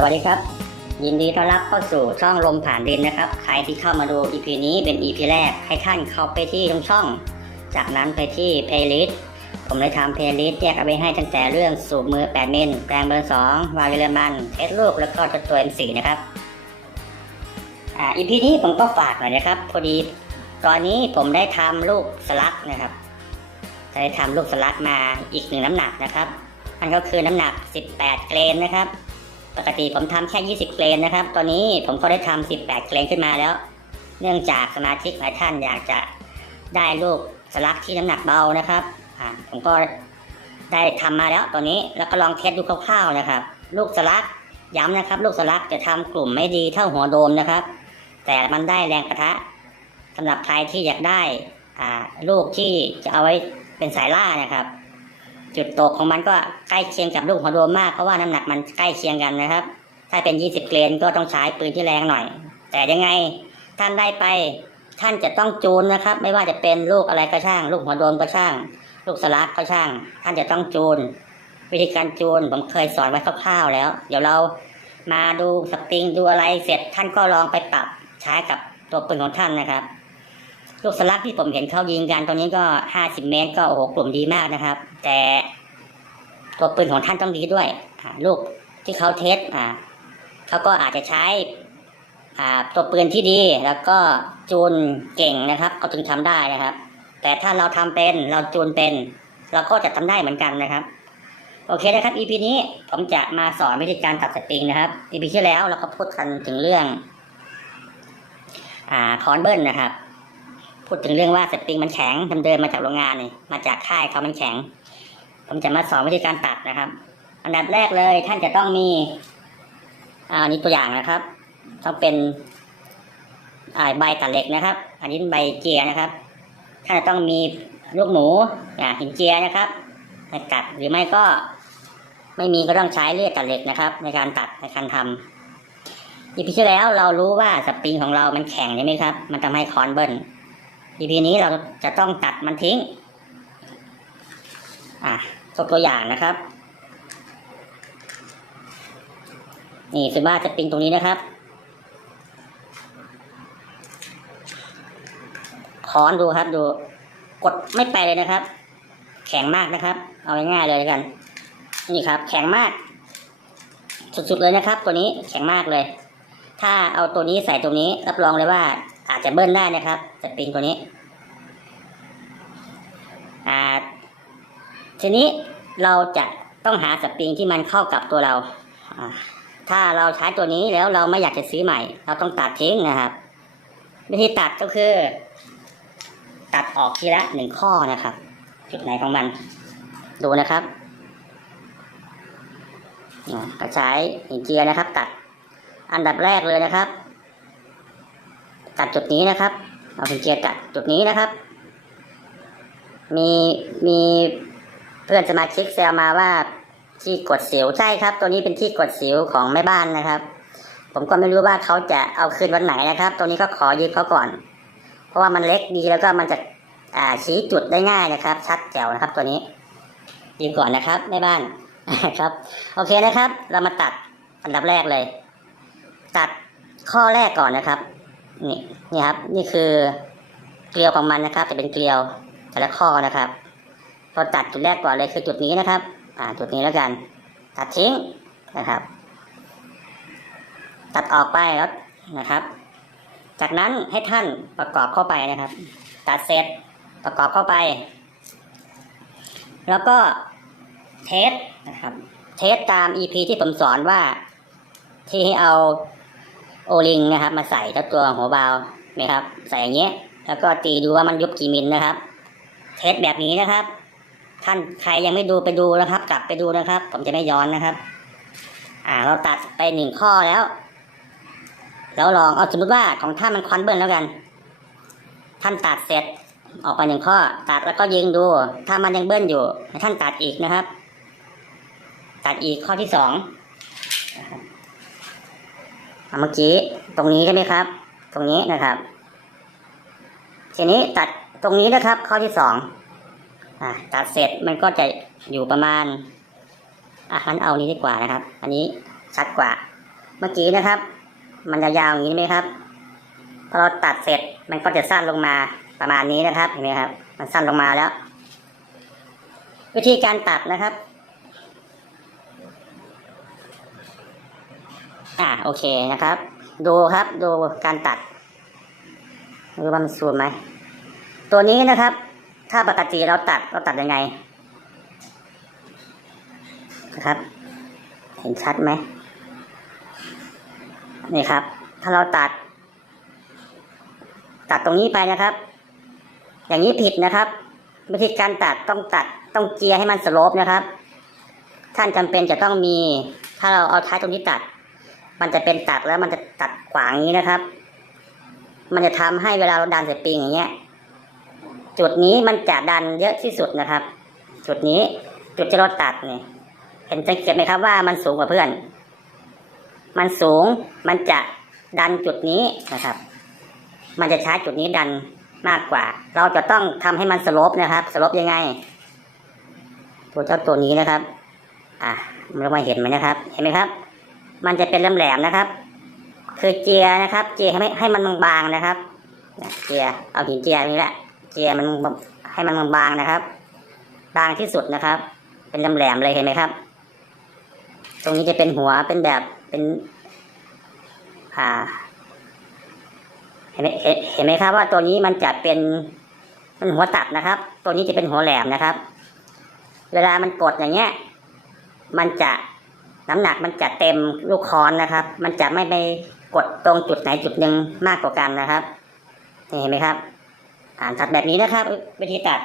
สวัสดีครับ ยินดีต้อนรับเข้าสู่ช่องลมผ่านดินนะครับ ใครที่เข้ามาดู EP นี้เป็น EP แรกให้ท่านเข้าไปที่ตรงช่อง จากนั้นไปที่ playlist ผมได้ทำ playlist แยกเอาไว้ให้ตั้งแต่เรื่องสูบมือ 8 มิลแปลงเบอร์ 2 วาล์วเยอรมันเทสลูกแล้วก็ตัวตัว M4 นะครับอ่า EP นี้ผมก็ฝากหน่อยนะครับพอดีตอนนี้ผมได้ทำลูกสลักนะครับได้ทำลูกสลักมาอีกหนึ่งน้ำหนักนะครับมันก็คือน้ำหนัก 18 เกรนนะครับ ปกติผมทำแค่ 20เกรนนะครับ ตอนนี้ผมก็ได้ทำ18เกรนขึ้นมาแล้ว เนื่องจากสมาชิกหลายท่านอยากจะได้ลูกสลักที่น้ำหนักเบานะครับ ผมก็ได้ทำมาแล้วตัวนี้แล้วก็ลองเทสดูคร่าวๆนะครับ ลูกสลักย้ำนะครับ ลูกสลักจะทำกลุ่มไม่ดีเท่าหัวโดมนะครับ แต่มันได้แรงกระทะสำหรับใครที่อยากได้ลูกที่จะเอาไว้เป็นสายล่านะครับ จุดตกของมันก็ใกล้เคียงกับลูกหัวโดมมากเพราะว่าน้ำหนักมันใกล้เคียงกันนะครับ ถ้าเป็น 20 เกรนก็ต้องใช้ปืนที่แรงหน่อย แต่ยังไงท่านได้ไป ท่านจะต้องจูนนะครับ ไม่ว่าจะเป็นลูกอะไรก็ช่าง ลูกหัวโดมก็ช่าง ลูกสลักก็ช่าง ท่านจะต้องจูน วิธีการจูนผมเคยสอนไว้คร่าวๆแล้ว เดี๋ยวเรามาดูสปริงดูอะไรเสร็จ ท่านก็ลองไปปรับใช้กับตัวปืนของท่านนะครับลูกสลักที่ผมเห็นเขายิงกันตรงนี้ก็ 50 เมตรก็โอ้โหกลุ่มดีมากนะครับ แต่ ตัวปืนของท่านต้องดีด้วยลูกที่เขาเทสเขาก็อาจจะใช้ตัวปืนที่ดีแล้วก็จูนเก่งนะครับเขาถึงทำได้นะครับ แต่ถ้าเราทำเป็นเราจูนเป็น เราก็จะทำได้เหมือนกันนะครับ โอเคนะครับ EP นี้ผมจะมาสอนวิธีการตัดสปริงนะครับ EP ที่แล้วเราก็พูดกันถึงเรื่องอ่าคอนเบิลนะครับ พูดถึงเรื่องว่าสปริงมันแข็งเดิมๆมาจากโรงงานนี่มาจากค่ายเขามันแข็ง ผมจะมาสอนวิธีการตัดนะครับ อันดับแรกเลยท่านจะต้องมีอ่าอันนี้ตัวอย่างนะครับ ต้องเป็นอ่าใบตัดเหล็กนะครับ อันนี้เป็นใบเจียนะครับ ท่านจะต้องมีลูกหมูอ่าหินเจียนะครับในตัดหรือไม่ก็ ไม่มีก็ต้องใช้เลือดตัดเหล็กนะครับ ในการตัดในการทำอีพีที่แล้วเรารู้ว่าสปริงของเรามันแข็งใช่ไหมครับ มันทำให้คอนเบิล EP นี้เราจะต้องตัดมันทิ้ง อะ ตัวตัวอย่างนะครับ นี่คือว่าจะปริงตรงนี้นะครับคอนดูครับดูกดไม่ไปเลยนะครับ แข็งมากนะครับ เอาง่ายๆเลยกัน นี่ครับ แข็งมาก สุดๆเลยนะครับ ตัวนี้แข็งมากเลย ถ้าเอาตัวนี้ใส่ตรงนี้รับรองเลยว่า อาจจะเบิ้ลได้นะครับสปริงตัวนี้อ่าทีนี้ เราจะต้องหาสปริงที่มันเข้ากับตัวเรา ถ้าเราใช้ตัวนี้แล้วเราไม่อยากจะซื้อใหม่ เราต้องตัดทิ้งนะครับ วิธีตัดก็คือ ตัดออกทีละหนึ่งข้อนะครับ จุดไหนของมัน ดูนะครับก็ใช้หินเจียนะครับ ตัด อันดับแรกเลยนะครับ ตัดจุดนี้นะครับ เอาหินเจียตัดจุดนี้นะครับ มีมี เพื่อนสมาชิกแซวมาว่าที่กดสิวใช่ครับ ตัวนี้เป็นที่กดสิวของแม่บ้านนะครับ ผมก็ไม่รู้ว่าเขาจะเอาคืนวันไหนนะครับ ตัวนี้ก็ขอยืมเขาก่อน เพราะว่ามันเล็กดีแล้วก็มันจะอ่าชี้จุดได้ง่ายนะครับ ชัดแจ๋วนะครับ ตัวนี้ยืมก่อนนะครับแม่บ้านครับ โอเคนะครับ เรามาตัดอันดับแรกเลย ตัดข้อแรกก่อนนะครับ นี่นี่ครับ นี่คือเกลียวของมันนะครับ จะเป็นเกลียวแต่ละข้อนะครับ เราตัดจุดแรกก่อนเลยคือจุดนี้นะครับ อ่าจุดนี้แล้วกัน ตัดทิ้งนะครับ ตัดออกไปแล้วนะครับ จากนั้นให้ท่านประกอบเข้าไปนะครับ ตัดเสร็จประกอบเข้าไป แล้วก็เทสนะครับ เทสตาม EP ที่ผมสอนว่าที่ให้เอาโอลิงนะครับ มาใส่แล้ตัวหัวเบาล์วนะครับ ใส่อย่างเงี้ย แล้วก็ตีดูว่ามันยุบกี่มิลนะครับ เทสแบบนี้นะครับ ท่านใครยังไม่ดูไปดูนะครับ กลับไปดูนะครับ ผมจะไม่ย้อนนะครับ อ่า เราตัดไปหนึ่งข้อแล้วแล้วลองเอาสมมติว่าของท่านมันควันเบิ้ลแล้วกัน ท่านตัดเสร็จออกไปหนึ่งข้อ ตัดแล้วก็ยิงดู ถ้ามันยังเบิ้ลอยู่ให้ท่านตัดอีกนะครับ ตัดอีกข้อที่สองเมื่อกี้ตรงนี้ใช่ไหมครับ ตรงนี้นะครับทีนี้ตัดตรงนี้นะครับ ข้อที่สอง อะตัดเสร็จมันก็จะอยู่ประมาณอะงั้นเอานี้ดีกว่านะครับ อันนี้ชัดกว่า เมื่อกี้นะครับ มันจะยาวอย่างนี้ไหมครับพอเราตัดเสร็จมันก็จะสั้นลงมาประมาณนี้นะครับเห็นไหมครับ มันสั้นลงมาแล้ว วิธีการตัดนะครับอ่าโอเคนะครับ ดูครับดูการตัดดูว่ามันซูมไหมตัวนี้นะครับ ถ้าปกติเราตัดเราตัดยังไงนะครับ เห็นชัดไหมนี่ครับ ถ้าเราตัด ตัดตรงนี้ไปนะครับ อย่างนี้ผิดนะครับ วิธีการตัดต้องตัดต้องเจียให้มันสโลปนะครับ ท่านจำเป็นจะต้องมี ถ้าเราเอาท้ายตรงนี้ตัด มันจะเป็นตัดแล้วมันจะตัดขวางอย่างนี้นะครับ มันจะทำให้เวลาเราดันสปริงอย่างเงี้ย จุดนี้มันจะดันเยอะที่สุดนะครับ จุดนี้จุดที่เราตัดนี่เห็นสังเกตไหมครับว่ามันสูงกว่าเพื่อน มันสูงมันจะดันจุดนี้นะครับ มันจะใช้จุดนี้ดันมากกว่า เราจะต้องทำให้มันสลปนะครับ สลปยังไง ตัวเจ้าตัวนี้นะครับ อะเรามาเห็นไหมนะครับ เห็นไหมครับ มันจะเป็นแหลมๆนะครับ คือเจียนะครับ เจียให้ให้มันบางๆนะครับ เจียเอาหินเจียนี่แหละ เจียมันให้มันบางๆนะครับ บางที่สุดนะครับ เป็นแหลมๆเลยเห็นไหมครับ ตรงนี้จะเป็นหัวเป็นแบบเป็น อ่า เห็นไหมเห็นไหมครับ ว่าตัวนี้มันจะเป็นมันหัวตัดนะครับ ตัวนี้จะเป็นหัวแหลมนะครับ เวลามันกดอย่างเงี้ย มันจะน้ำหนักมันจะเต็มลูกค้อนนะครับ มันจะไม่ไปกดตรงจุดไหนจุดหนึ่งมากกว่ากันนะครับ เห็นไหมครับ อ่านตัดแบบนี้นะครับ วิธีตัด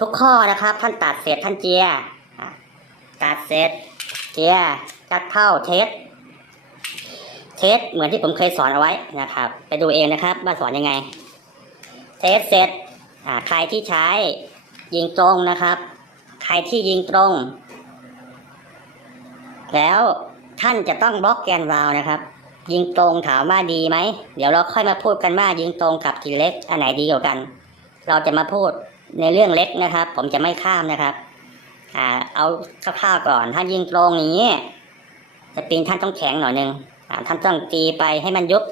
ทุกข้อนะครับ ท่านตัดเสร็จท่านเจียตัดเสร็จเจียจัดเข้าเทสเทสเหมือนที่ผมเคยสอนเอาไว้นะครับ ไปดูเองนะครับว่าสอนยังไง เทสเสร็จใครที่ใช้ยิงตรงนะครับ ใครที่ยิงตรง แล้วท่านจะต้องบล็อกแกนวาลวนะครับ ยิงตรงถามว่าดีไหม เดี๋ยวเราค่อยมาพูดกันว่ายิงตรงกับทีเล็กอันไหนดีกว่ากัน เราจะมาพูดในเรื่องเล็กนะครับ ผมจะไม่ข้ามนะครับอ่าเอาคร่าวๆก่อน ถ้ายิงตรงอย่างนี้สปริงท่านต้องแข็งหน่อยนึงท่านต้องตีไปให้มันยุบ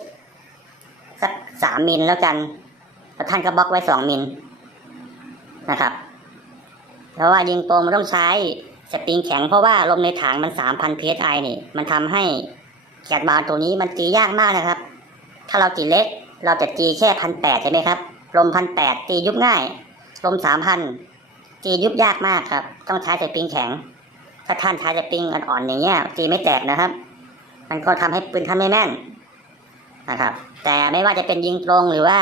สักสามมิลแล้วกันแล้วท่านก็บล็อกไว้สองมิลนะครับเพราะว่ายิงตรงมันต้องใช้สปริงแข็งเพราะว่าลมในถังมันสามพัน psi นี่ มันทำให้ แกนบาลตัวนี้มันตียากมากนะครับ ถ้าเราตีเล็ก เราจะตีแค่พันแปดใช่ไหมครับ ลมพันแปดตียุบง่าย ลมสามพันตียุบยากมากครับ ต้องใช้สปริงแข็ง ถ้าท่านใช้สปริงอ่อนๆอย่างเงี้ยตีไม่แตกนะครับ มันก็ทำให้ปืนท่านไม่แม่นนะครับ แต่ไม่ว่าจะเป็นยิงตรงหรือว่า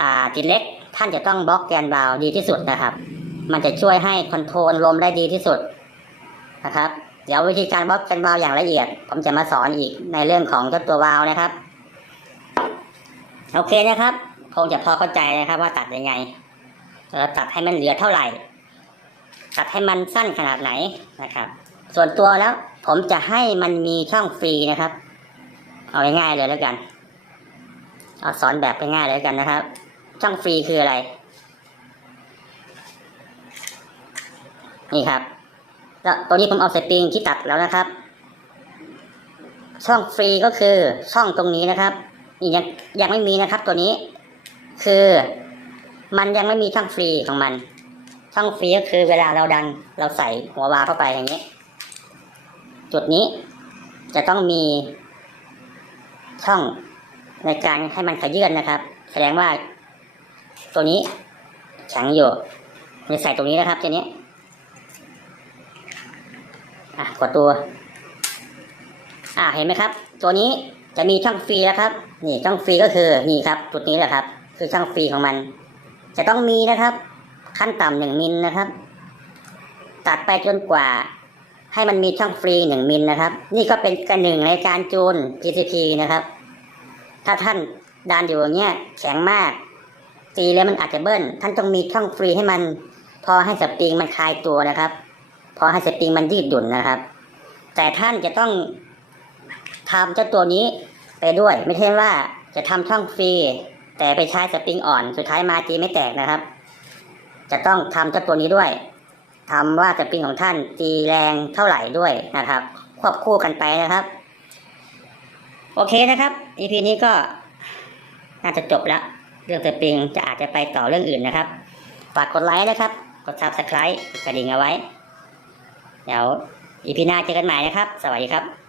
อ่าติดเล็ก ท่านจะต้องบล็อกแกนบาลดีที่สุดนะครับ มันจะช่วยให้คอนโทรลลมได้ดีที่สุดนะครับ ดี๋ยววิธีการบล็อกแกนวาลวอย่างละเอียด ผมจะมาสอนอีกในเรื่องของเจ้าตัววาลวนะครับ โอเคนะครับ คงจะพอเข้าใจนะครับ ว่าตัดยังไงเราตัดให้มันเหลือเท่าไหร่ ตัดให้มันสั้นขนาดไหนนะครับ ส่วนตัวแล้วผมจะให้มันมีช่องฟรีนะครับ เอาง่ายๆเลยแล้วกัน เอาสอนแบบง่ายๆเลยกันนะครับ ช่องฟรีคืออะไร นี่ครับ แล้วตัวนี้ผมเอาสปริงที่ตัดแล้วนะครับ ช่องฟรีก็คือช่องตรงนี้นะครับนี่ยังยังไม่มีนะครับ ตัวนี้ คือมันยังไม่มีช่องฟรีของมัน ช่องฟรีก็คือเวลาเราดันเราใส่หัววาเข้าไปอย่างนี้ จุดนี้จะต้องมีช่องในการให้มันขยื่นนะครับ แสดงว่า ตัวนี้แข็งอยู่จะใส่ตรงนี้นะครับทีนี้ อะกดตัว อ่าเห็นไหมครับ ตัวนี้จะมีช่องฟรีแล้วครับ นี่ช่องฟรีก็คือนี่ครับ จุดนี้แหละครับ คือช่องฟรีของมัน จะต้องมีนะครับ ขั้นต่ำหนึ่งมิลนะครับ ตัดไปจนกว่า ให้มันมีช่องฟรีหนึ่งมิลนะครับ นี่ก็เป็นกันหนึ่งในการจูน PCP นะครับ ถ้าท่านดันอยู่อย่างเงี้ยแข็งมากตีแล้วมันอาจจะเบิ้ลท่านต้องมีช่องฟรีให้มัน พอให้สปริงมันคลายตัวนะครับ พอให้สปริงมันยืดหยุ่นนะครับ แต่ท่านจะต้องทำเจ้าตัวนี้ไปด้วย ไม่ใช่ว่าจะทำช่องฟรีแต่ไปใช้สปริงอ่อน สุดท้ายมาตีไม่แตกนะครับ จะต้องทำเจ้าตัวนี้ด้วยทำว่าสปริงของท่านตีแรงเท่าไหร่ด้วยนะครับ ควบคู่กันไปนะครับ โอเคนะครับ EP นี้ก็น่าจะจบแล้ว เรื่องสปริงจะอาจจะไปต่อเรื่องอื่นนะครับ ฝากกดไลค์นะครับ กด subscribe กระดิ่งเอาไว้ เดี๋ยวอีพีหน้าเจอกันใหม่นะครับ สวัสดีครับ